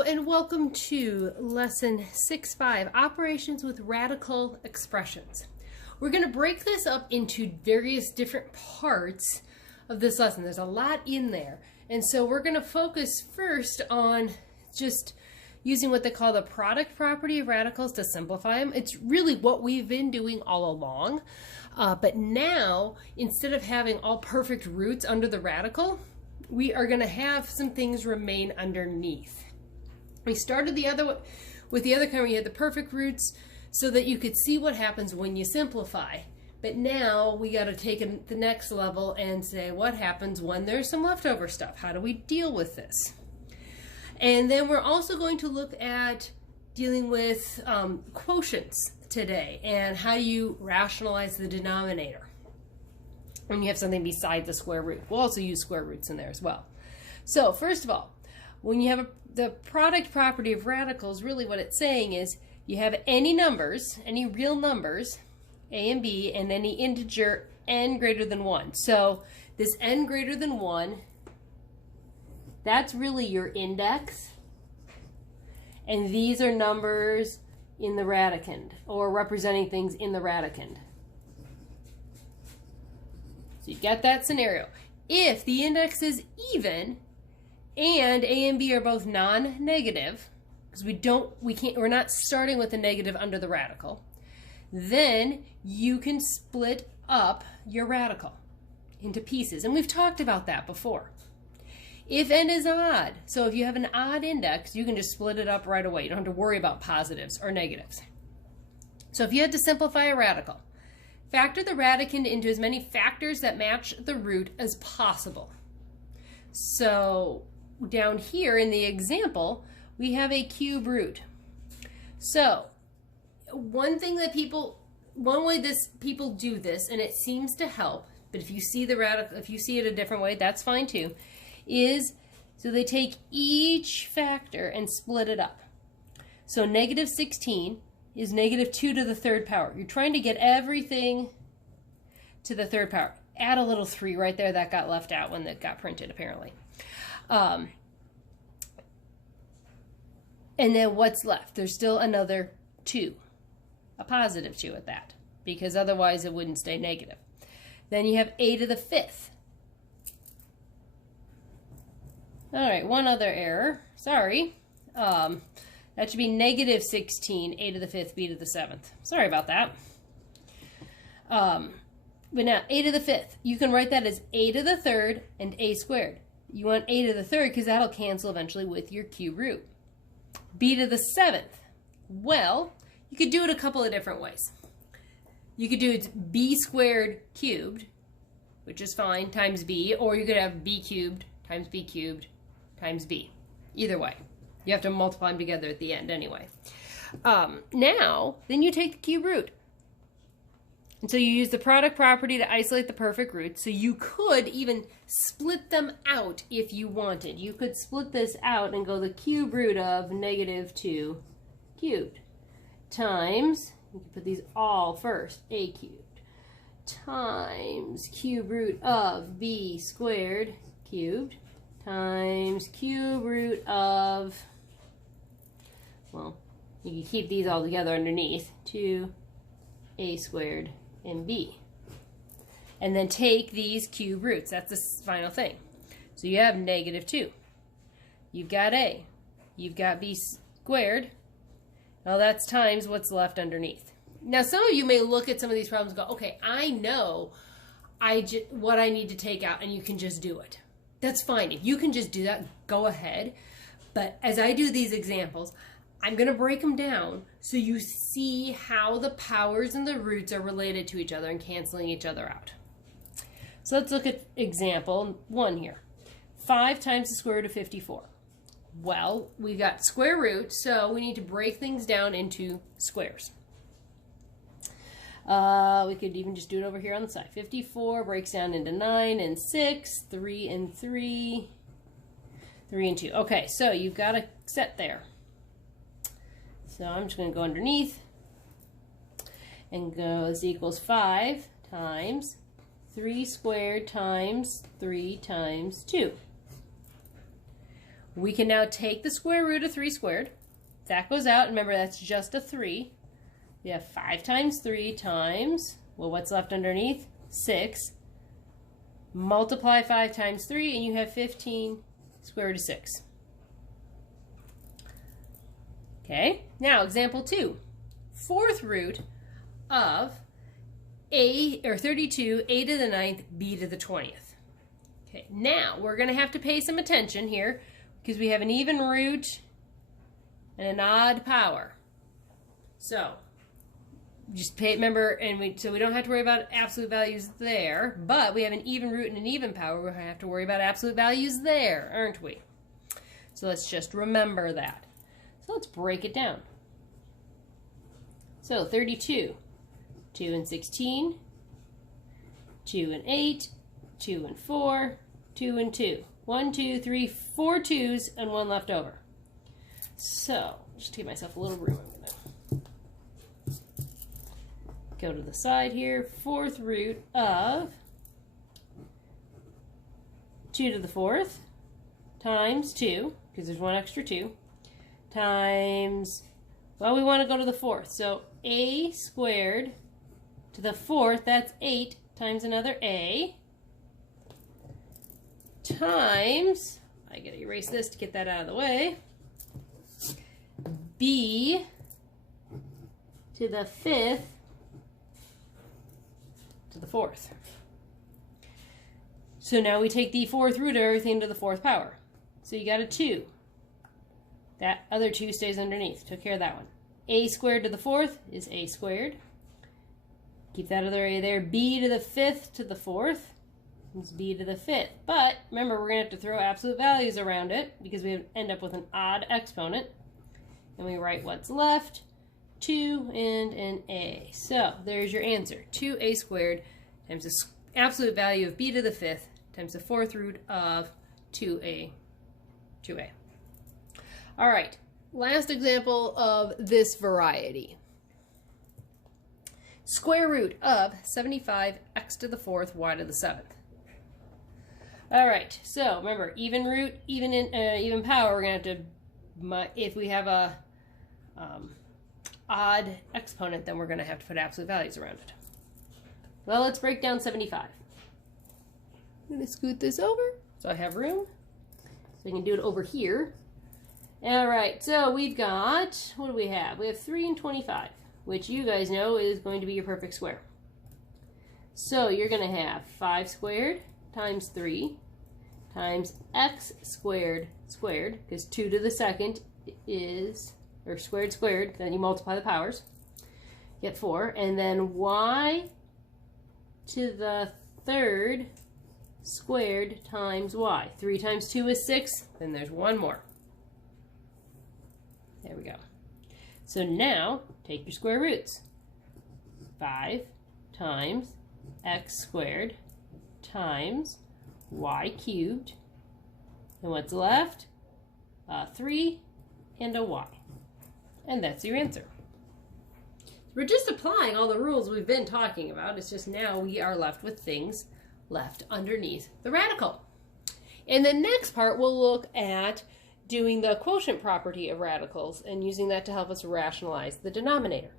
Hello and welcome to lesson 6.5, operations with radical expressions. We're going to break this up into various different parts of this lesson. There's a lot in there. And so we're going to focus first on just using what they call the product property of radicals to simplify them. It's really what we've been doing all along. But now, instead of having all perfect roots under the radical, we are going to have some things remain underneath. We started with the other kind where you had the perfect roots so that you could see what happens when you simplify. But now we got to take it the next level and say what happens when there's some leftover stuff. How do we deal with this? And then we're also going to look at dealing with quotients today and how you rationalize the denominator when you have something beside the square root. We'll also use square roots in there as well. So first of all, when you have the product property of radicals, really what it's saying is you have any numbers, any real numbers, a and b, and any integer n greater than 1. So this n greater than 1, that's really your index. And these are numbers in the radicand, or representing things in the radicand. So you get that scenario. If the index is even and a and b are both non-negative, because we're not starting with a negative under the radical, then you can split up your radical into pieces. And we've talked about that before. If n is odd, so if you have an odd index, you can just split it up right away. You don't have to worry about positives or negatives. So if you had to simplify a radical, factor the radicand into as many factors that match the root as possible. So down here in the example, we have a cube root. So one way people do this, and it seems to help, but if you see it a different way, that's fine too, is so they take each factor and split it up. So negative 16 is negative 2 to the third power. You're trying to get everything to the third power. Add a little 3 right there. That got left out when that got printed, apparently. And then what's left? There's still another 2, a positive 2 at that, because otherwise it wouldn't stay negative. Then you have a to the 5th. All right, one other error. Sorry. That should be negative 16, a to the 5th, b to the 7th. Sorry about that. But now, a to the 5th, you can write that as a to the 3rd and a squared. You want a to the 3rd because that'll cancel eventually with your cube root. B to the 7th. Well, you could do it a couple of different ways. You could do it b squared cubed, which is fine, times b, or you could have b cubed times times b. Either way. You have to multiply them together at the end anyway. Now, then you take the cube root. And so you use the product property to isolate the perfect roots. So you could even split them out if you wanted. You could split this out and go the cube root of negative 2 cubed times, you can put these all first, a cubed, times cube root of b squared cubed times cube root of, well, you can keep these all together underneath, 2a squared and b. And then take these cube roots. That's the final thing. So you have negative 2. You've got a. You've got b squared. Now that's times what's left underneath. Now some of you may look at some of these problems and go, okay, I know what I need to take out, and you can just do it. That's fine. If you can just do that, go ahead. But as I do these examples, I'm going to break them down so you see how the powers and the roots are related to each other and canceling each other out. So let's look at example 1 here. 5 times the square root of 54. Well, we've got square root, so we need to break things down into squares. We could even just do it over here on the side. 54 breaks down into 9 and 6, 3 and 3, 3 and 2. Okay, so you've got a set there. So I'm just going to go underneath and go this equals 5 times 3 squared times 3 times 2. We can now take the square root of 3 squared. That goes out. Remember, that's just a 3. We have 5 times 3 times, well, what's left underneath? 6. Multiply 5 times 3, and you have 15 square root of 6. Okay, now example 2. 4th root of 32, a to the 9th, b to the 20th. Okay, now we're going to have to pay some attention here because we have an even root and an odd power. So just remember, so we don't have to worry about absolute values there, but we have an even root and an even power. We're going to have to worry about absolute values there, aren't we? So let's just remember that. So let's break it down. So 32, 2 and 16, 2 and 8, 2 and 4, 2 and 2. 1, 2, 3, 4 2s and 1 left over. So just to give myself a little room, I'm going to go to the side here. 4th root of 2 to the 4th times 2, because there's 1 extra 2, times, well, we want to go to the 4th. So a squared to the 4th, that's 8 times another a, times, I gotta erase this to get that out of the way, b to the 5th to the 4th. So now we take the 4th root of everything to the 4th power. So you got a 2. That other 2 stays underneath. Took care of that one. A squared to the 4th is a squared. Keep that other a there. B to the 5th to the 4th is b to the 5th. But remember, we're going to have to throw absolute values around it because we end up with an odd exponent. And we write what's left, 2 and an a. So there's your answer. 2a squared times the absolute value of b to the 5th times the 4th root of 2a. All right, last example of this variety. Square root of 75 x to the 4th y to the 7th. All right, so remember, even root, even power, we're going to have to, if we have a odd exponent, then we're going to have to put absolute values around it. Well, let's break down 75. I'm going to scoot this over so I have room. So I can do it over here. All right, so we've got, what do we have? We have 3 and 25, which you guys know is going to be your perfect square. So you're going to have 5 squared times 3 times x squared squared, because 2 to the 2nd is, or squared squared, then you multiply the powers, get 4, and then y to the 3rd squared times y. 3 times 2 is 6, then there's 1 more. There we go. So now, take your square roots. 5 times x squared times y cubed. And what's left? 3 and a y. And that's your answer. We're just applying all the rules we've been talking about. It's just now we are left with things left underneath the radical. In the next part, we'll look at doing the quotient property of radicals and using that to help us rationalize the denominator.